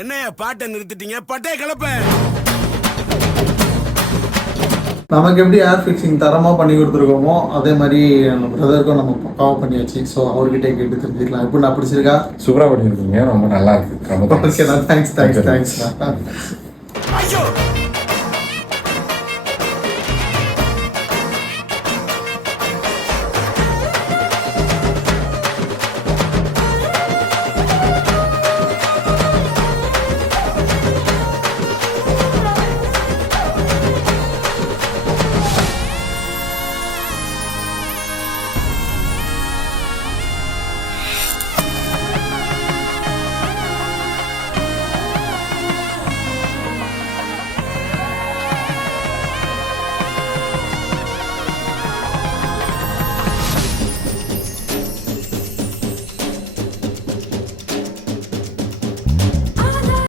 என்னைய பாட்டை நிறுத்திட்டீங்க, பட்டே கிளப்ப. நமக்கு எப்படி ஏர் ஃபிக்ஸிங் தரமாக பண்ணி கொடுத்துருக்கோமோ அதே மாதிரி நம்ம பிரதருக்கும் நம்ம பக்காவாக பண்ணியாச்சு. ஸோ அவர்கிட்ட கேட்டு தெரிஞ்சுக்கலாம். எப்படி நான் பிடிச்சிருக்கா? சூப்பராக பண்ணியிருக்கீங்க, ரொம்ப நல்லா இருக்கு. ஓகேண்ணா, தேங்க்ஸ். ஐயோ